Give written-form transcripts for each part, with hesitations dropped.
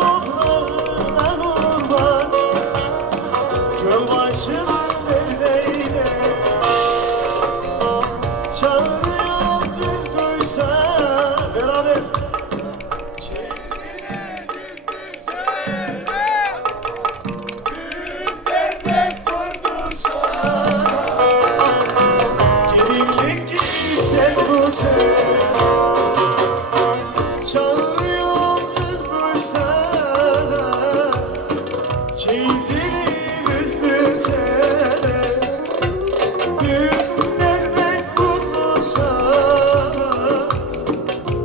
toprağına kurban, Gölbaşı'nın eline çağırıyor kız duysa beraber. Çizgiye düzdürsene, düğünlerde kurdursa, gelinlik giysen bu sen. Çağırıyor kız duysa, çeyizini düzdürsene, düğünlerde kurdursa,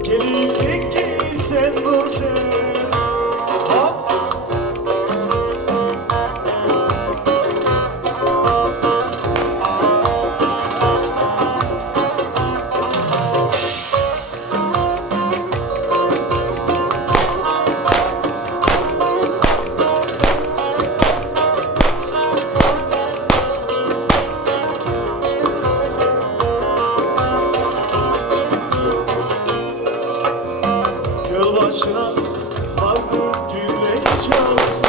gelinlik giysen bu sen. Başına vardım gülleri çaldı,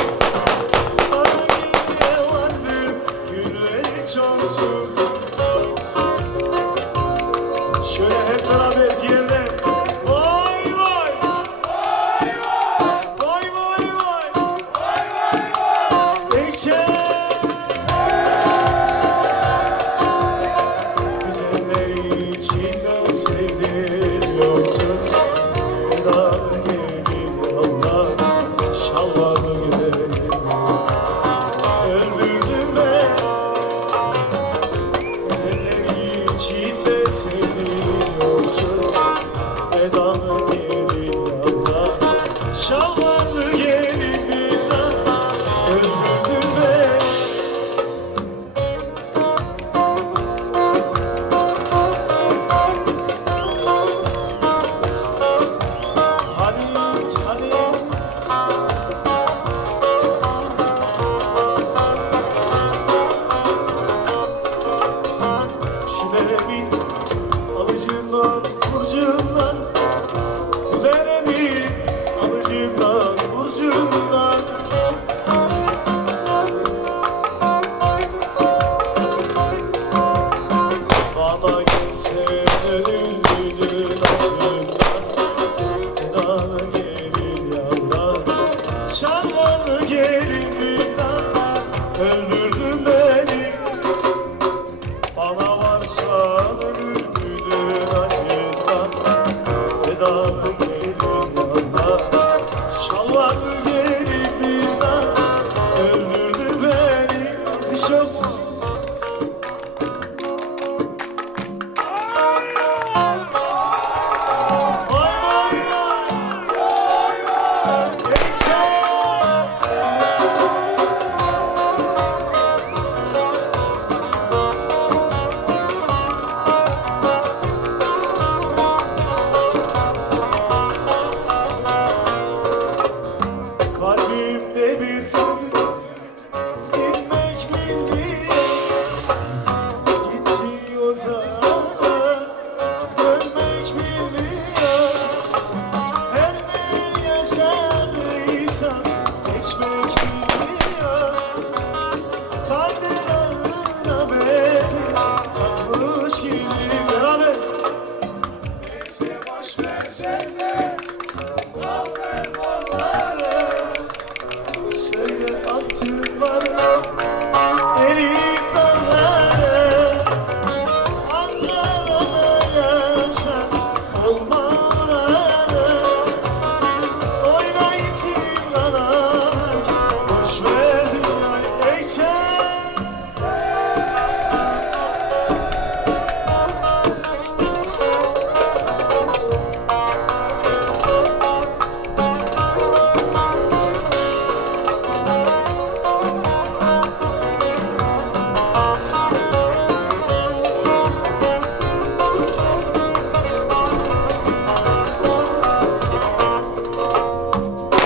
Aragili'ye vardım gülleri çaldı. Şöyle hep beraber ciğerler. Vay vay, vay vay, vay vay, vay. Neyse güzelleri içinden sevdim yoksa Vedalı gelin yollar, şalvarlı gelin öldürdüm ben. Güzelleri içinde seviyorsun, vedalı gelin yollar, şalvarlı gelin öldürdüm ben. Şu deremin alıcından, burcundan, bu deremin alıcından, burcundan. Bana gelsen ölümlünün acından, vedalı gelin yavrum, şalvarlı gelinliğinden öldürdün beni. Bana varsa ölümlünün acından, vedalı gelin yavrum, şalvarlı gelinliğinden öldürdün beni. Alkış yok. Kalbimde bir sızı inmek bilmiyor, gitti o zamana dönmek bilmiyor. Her ne yaşadıysam geçmek bilmiyor. Kader ağına beni takmış gibi beraber. Neyse boş ver sen de, kalkın kolları, söyle aktıkları, erik dalları, Ankara'da yaşa olmaları, oynayın analar, boş ver dünyayı geçer.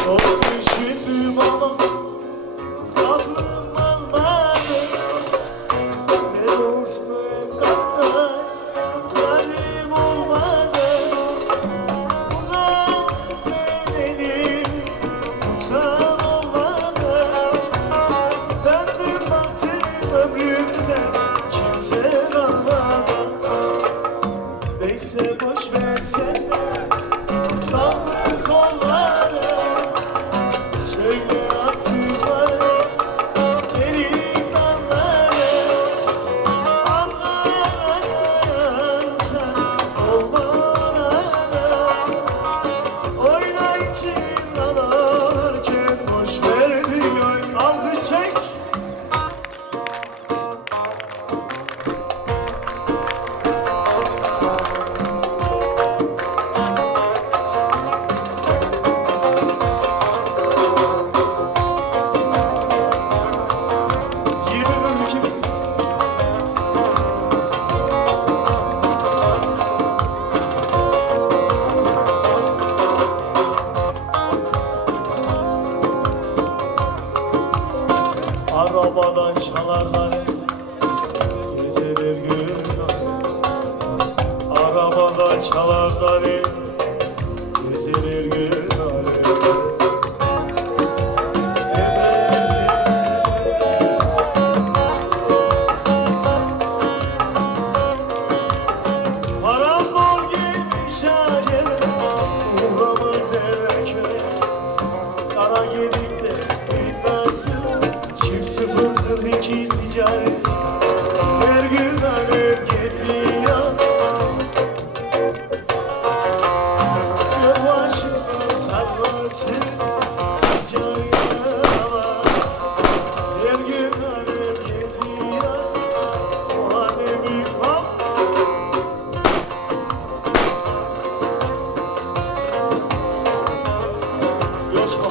Çok düşündüm ama aklım almadı, ne dost ne kardeş yarim olmadı. Uzat ben elimi, tutan olmadı. Döndüm baktım ömrümde kimse kalmadı. Neyse boş ver sen de kaldır kolları. Söyle artık bana benim dalları. Anlayansan olmalı. Oyna için ağlarken boş ver diyor. Alkış çek. Arabadan çalarlar gezeler gün. Arabadan çalarlar gezeler gün. Param bol gelmiş acele, uğramaz eve köye. Kara gelip de bilmezsin, çift sıfırdır iki ticaresi. Her gün alem geziyor, yol başında tarlası ticari alamaz. Her gün alem geziyor, o alemi hop. Coşma.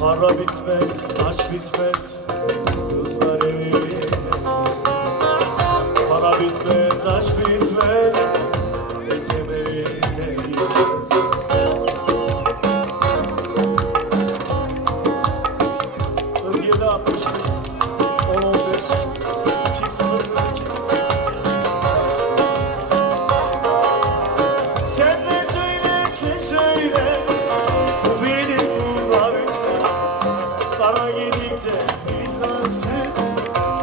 Para bitmez, aşk bitmez, kızlar evine. Para bitmez, aşk bitmez, etemeğine gideceğiz. Kırk 60 10 15 çift sıfır 42. Sen ne söylersen söyle, bu film burada bitmez. Kara gedikte villası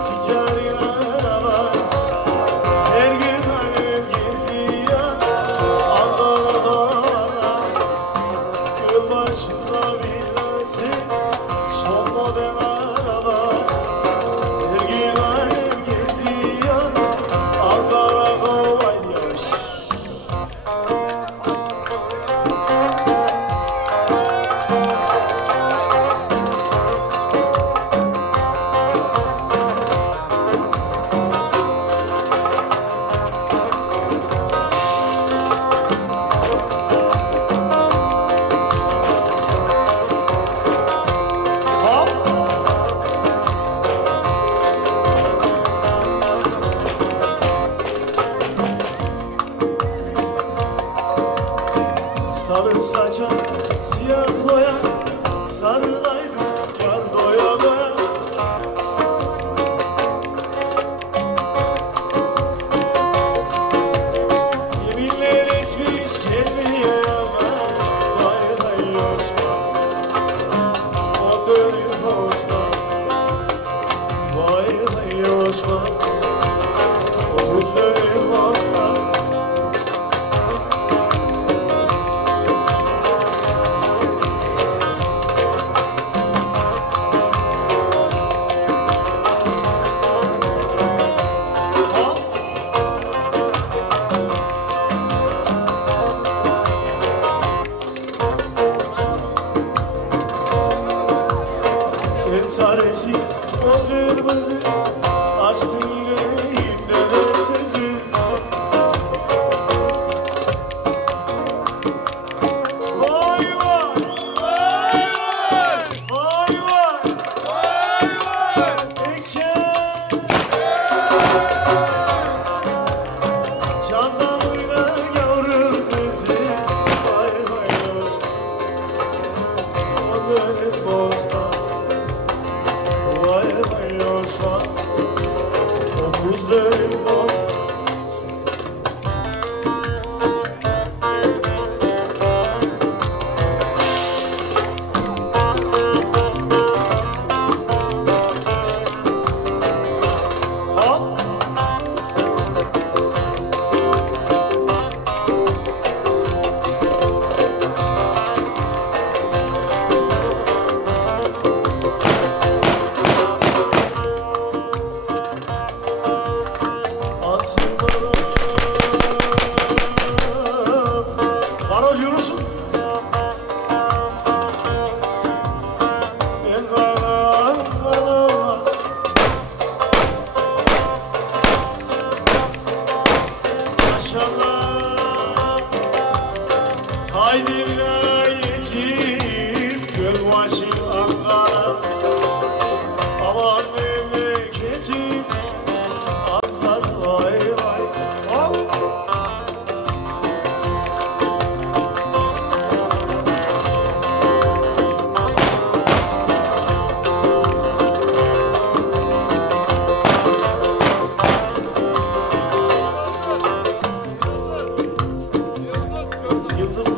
ticari aramaz. Her gün alem geziyor, Ankara'da aramaz. Yol başında villası son model aramaz. Her gün alem geziyor, Ankara Kovayyaş. Sarı saça siyah boya, sarılaydı yar doya doya. Yeminler etmiş kendine ama vay vay Osman. O dönüp Osman, vay vay Osman. Omuz dönüp Osman. Çaresi o kırmızı açtı yüreğimde de sızı. Vay vay, vay vay, vay vay, içer candan buyla yavrum kızı. Vay vay olsun o dönüp bostan. Vay vay Osman. Dokuz elmas. Varol Yunus'um. Maşallah. Haydi vilayetim Gölbaşı Ankara. Aman memleketim Ankara vay vay. Hop. Yıldız mı?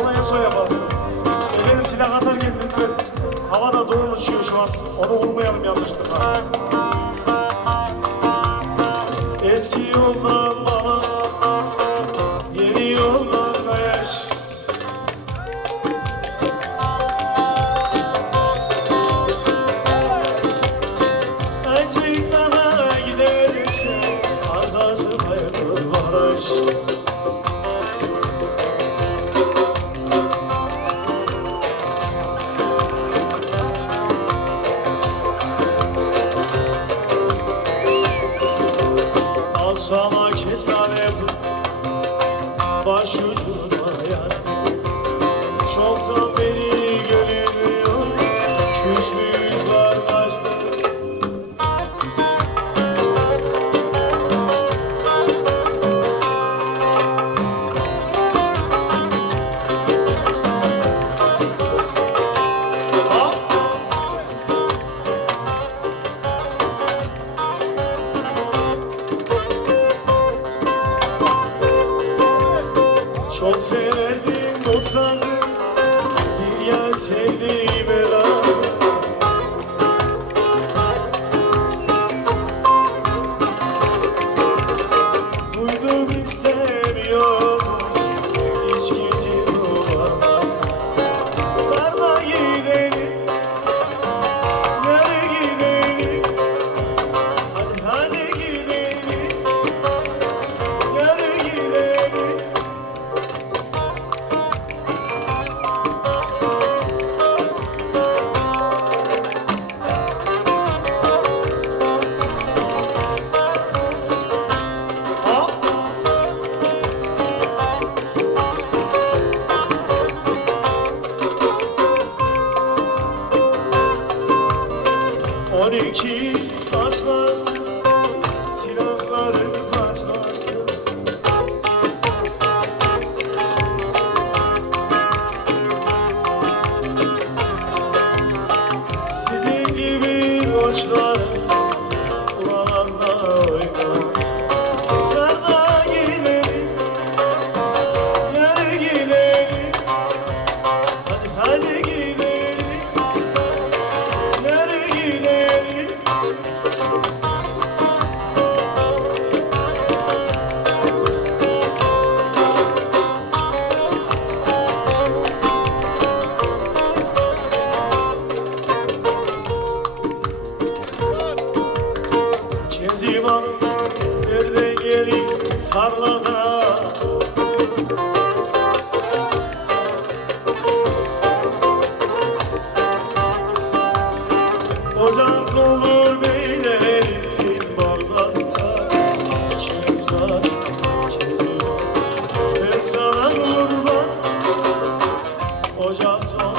Ona yasa yapalım. Efendim silah atarken lütfen havada drone uçuyor şu an. Onu vurmayalım yanlışlıkla. Eski yoldan bana, yeni yoldan yaş. Azıcık daha giderse arkası hayırlı barış. Al sana kestane başucuma yastık. Çoktan beri görünmüyor, küs müyüz kardeşler. Çok severdim o sazı, bir yan sevdiğim ela. Duydum istemiyorum, hiç gece olamaz. Sarla gidelim, yarı gidelim. Hadi hadi gidelim, yarı gidelim. Hop. 12 asfalt, silahları patlattı. Sizin gibi boşlar buralarda oynat. Sarda gidelim, yarı gidelim. Hadi hadi gidelim, yarı gidelim. Keziman nerede gelin tarlada. Ocak olur beylersin barlakta. Kezban, Keziman ben sana kurban. Ocaktan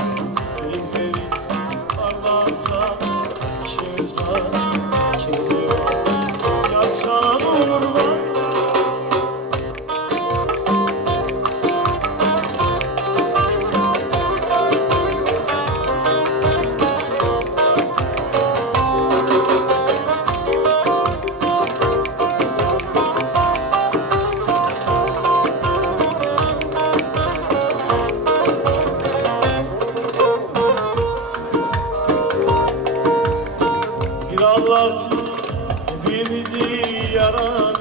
beylersin barlakta. Kezban, Keziman yar sana kurban. vakti hepimizi yarar.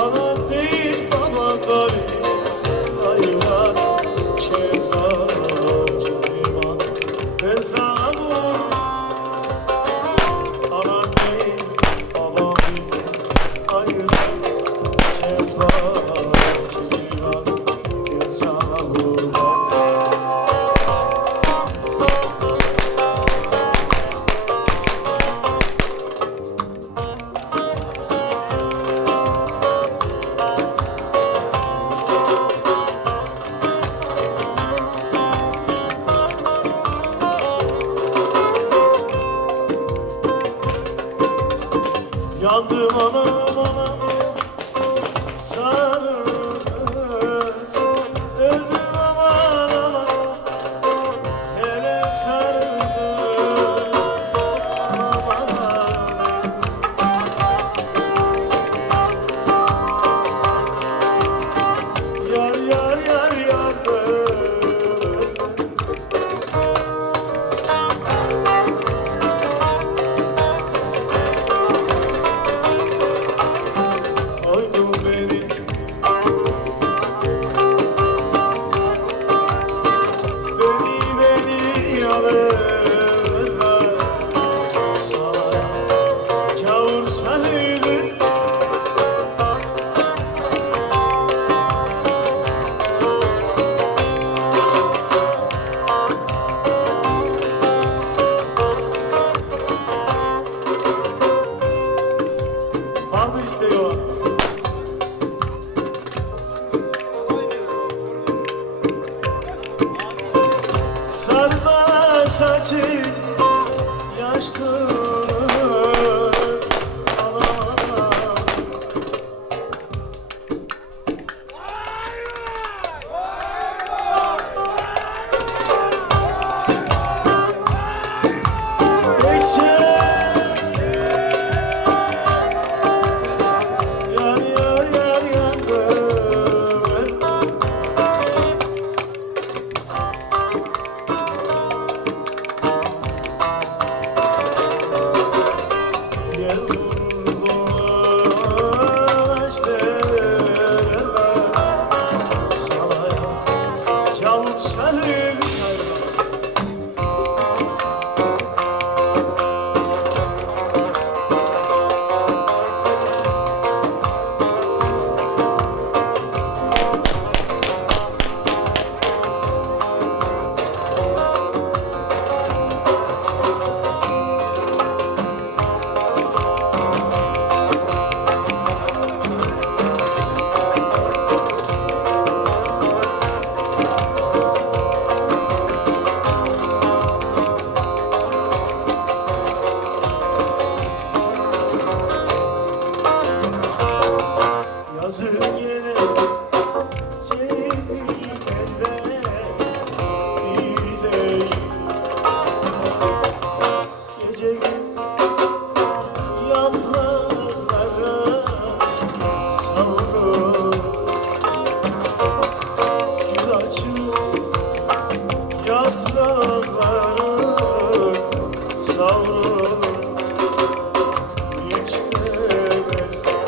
Anam değil babam gari, ayılar kezban cihman hesabı. Anam değil babam bizi ayılar kezban cihman hesabı. Yandım anam anam sarı kız, öldüm aman aman hele sarı kız, anam anam. Yar yar yar yandım. Koydun beni yalnızla sana kavursanız. Var mı isteği? Sarma saçı yaşlı anam. Geçer yar yar yar yandım. Gel dolaştırma saraya kavuşalım saraya. Yazın yine cennetlerde gideyim. Gece gündüz yapraklara savrul. Gül açıp yapraklara savrul. Hiç demezdim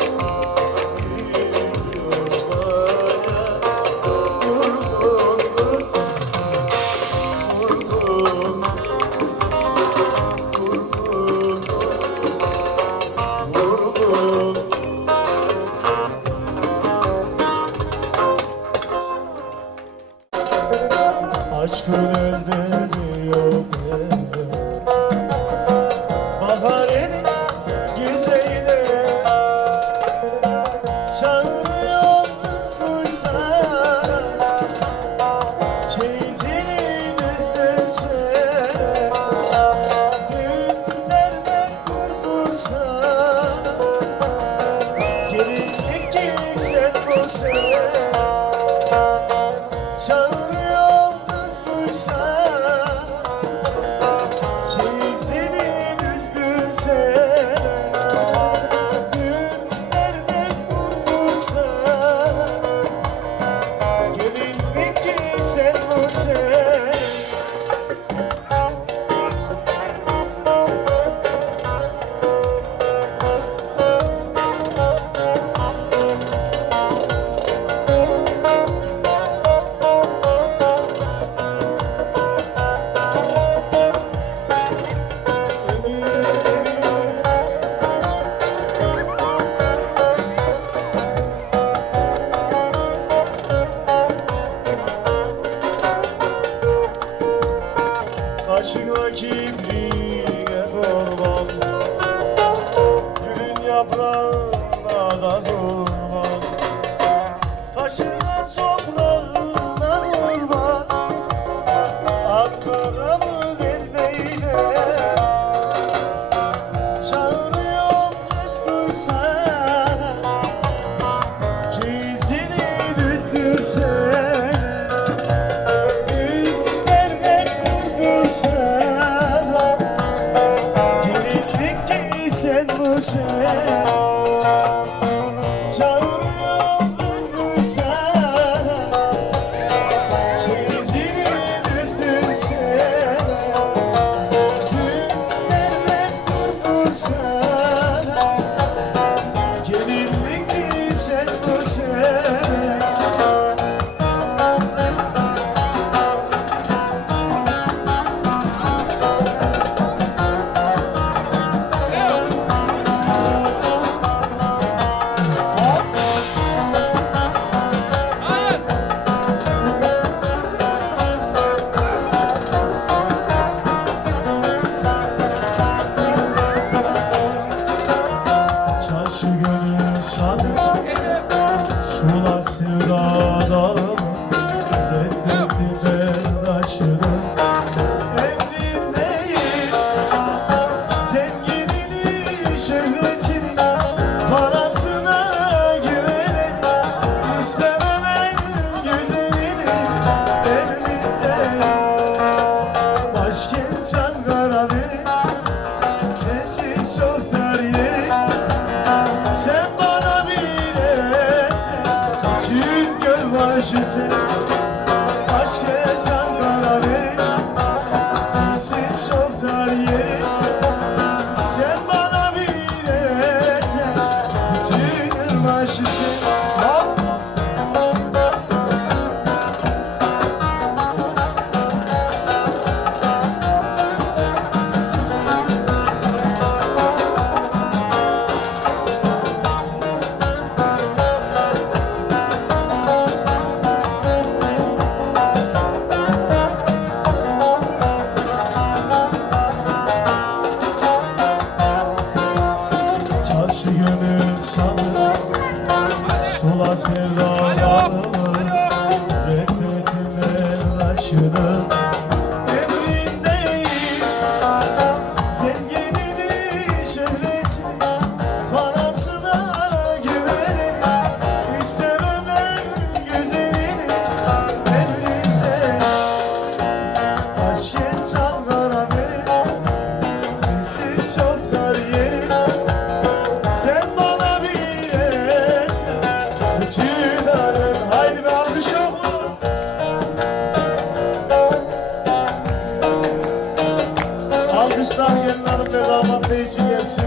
aşkın öldürüyor beni. Bahar edin güzeyle çağırıyor kız duysana. Çeyizini düzdürse düğünlerde kurdursana. Gelinlik giysen bu sen çağırıyor kız duysana. Çeyizini düzdürse düğünlerde kurdursana. sen, günlerle vurdun sana, gelinlik giysen bu sen, çağırıyorum kızlı sana, çeyizini düzdün sen, günlerle vurdun sana, gelinlik giysen bu sen. Çarşı gönül sazı, sular sevdalarım, reddettim ben aşırı. Emrindeyim, zenginini, şöhretini, parasına güvenin, istemem en güzelini. Emrindeyim, başkent Ankara benim, sensiz çok dar yerim. Sen bana bir et, bütün gölbaşı sen, başkent Ankara benim, sensiz çok dar yerim. Sen bana bir et, bütün gölbaşı sen. Hop! Çarşı gönül sazı, sula sevdalarımı, reddettim el aşırı. Emrindeyim, zenginini, şöhretini, parasına güvenin, istemem en güzelini. Emrindeyim, başkent Ankara benim, sensiz çok dar yerim. Sen bana bir et, bütün alem. Haydi be, alkış yok mu? Alkışlar gelin hanım ve damat bey için gelsin.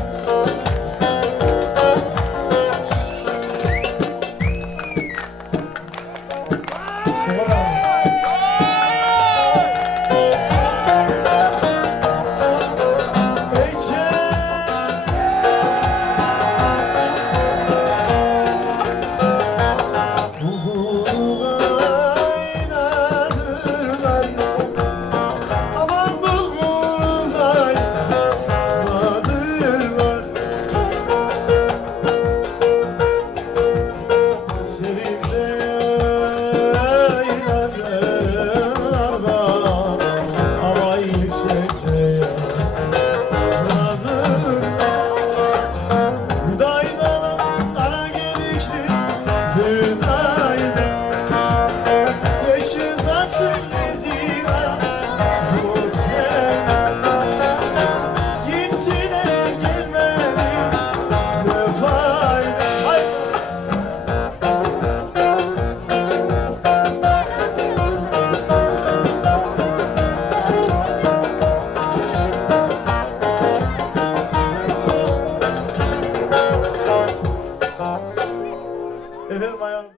Efendim ayağınız